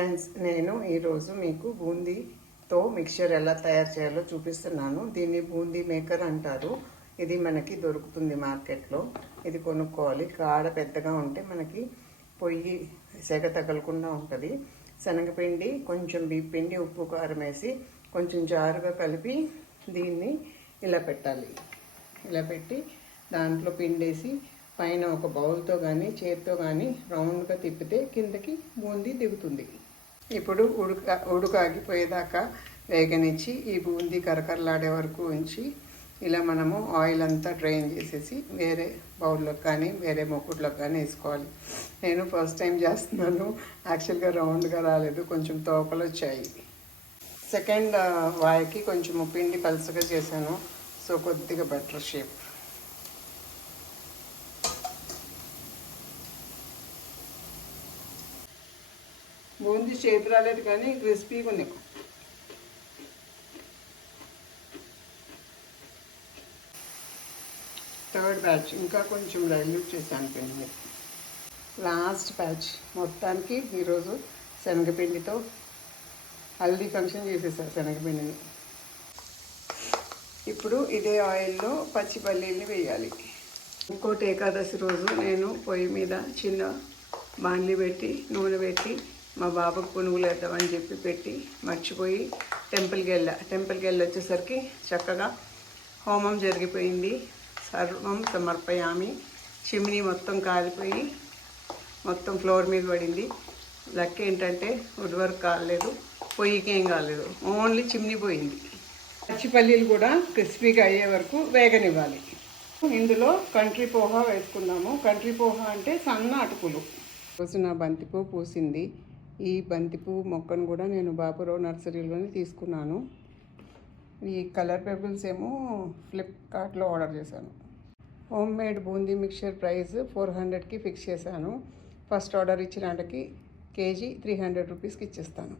Friends, నేను ఈరోజు మీకు బూందీతో మిక్చర్ ఎలా తయారు చేయాలో చూపిస్తున్నాను. దీన్ని బూందీ మేకర్ అంటారు. ఇది మనకి దొరుకుతుంది మార్కెట్లో. ఇది కొనుక్కోవాలి. కాడ పెద్దగా ఉంటే మనకి పొయ్యి సెగ తగలకుండా ఉంటుంది. శనగపిండి, కొంచెం బియ్యపిండి, ఉప్పు, కారం వేసి కొంచెం జారుగా కలిపి దీన్ని ఇలా పెట్టాలి. ఇలా పెట్టి దాంట్లో పిండేసి పైన ఒక బౌల్తో కానీ చేత్తో కానీ రౌండ్గా తిప్పితే కిందకి బూందీ దిగుతుంది. ఇప్పుడు ఉడుకాగిపోయేదాకా వేగనిచ్చి ఈ బూందీ కరకరలాడే వరకు ఉంచి ఇలా మనము ఆయిల్ అంతా డ్రైన్ చేసేసి వేరే బౌల్లోకి కానీ వేరే మొక్కుట్లోకి కానీ వేసుకోవాలి. నేను ఫస్ట్ టైం చేస్తున్నాను. యాక్చువల్గా రౌండ్గా రాలేదు, కొంచెం తోకలు వచ్చాయి. సెకండ్ వాయికి కొంచెం పిండి పలుసగా చేశాను, సో కొద్దిగా బెటర్ షేప్. బూందీ చేతి రాలేదు కానీ క్రిస్పీగా ఉంది. థర్డ్ బ్యాచ్ ఇంకా కొంచెం డైల్యూట్ చేశాను పిండిని. లాస్ట్ బ్యాచ్ మొత్తానికి ఈరోజు శనగపిండితో హల్దీ ఫంక్షన్ చేసేసాను శనగపిండిని. ఇప్పుడు ఇదే ఆయిల్లో పచ్చి పల్లీల్ని వేయాలి. ఇంకోటి ఏకాదశి రోజు నేను పొయ్యి మీద చిన్న బాండ్లీ పెట్టి నూనె పెట్టి మా బాబుకు పునుగులు వేద్దామని చెప్పి పెట్టి మర్చిపోయి టెంపుల్కి వచ్చేసరికి చక్కగా హోమం జరిగిపోయింది. సర్వం సమర్పయామి. చిమ్నీ మొత్తం కాలిపోయి మొత్తం ఫ్లోర్ మీద పడింది. లక్ ఏంటంటే వుడ్ వర్క్ కాలేదు, పొయ్యికి ఏం కాలేదు, ఓన్లీ చిమ్నీ పోయింది. పచ్చిపల్లీలు కూడా క్రిస్పీగా అయ్యే వరకు వేగనివ్వాలి. ఇందులో కంట్రీ పోహా వేసుకుందాము. కంట్రీ పోహా అంటే సన్న అటుకులు. రోజు నా బంతిపువ్వు పూసింది. ఈ బంతిపువ్వు మొక్కను కూడా నేను బాపురావు నర్సరీలోనే తీసుకున్నాను. ఈ కలర్ పేపర్స్ ఏమో ఫ్లిప్కార్ట్లో ఆర్డర్ చేశాను. Home made boondi mixture price 400కి ఫిక్స్ చేశాను. ఫస్ట్ ఆర్డర్ ఇచ్చిన కేజీ 300 రూపీస్కి ఇచ్చేస్తాను.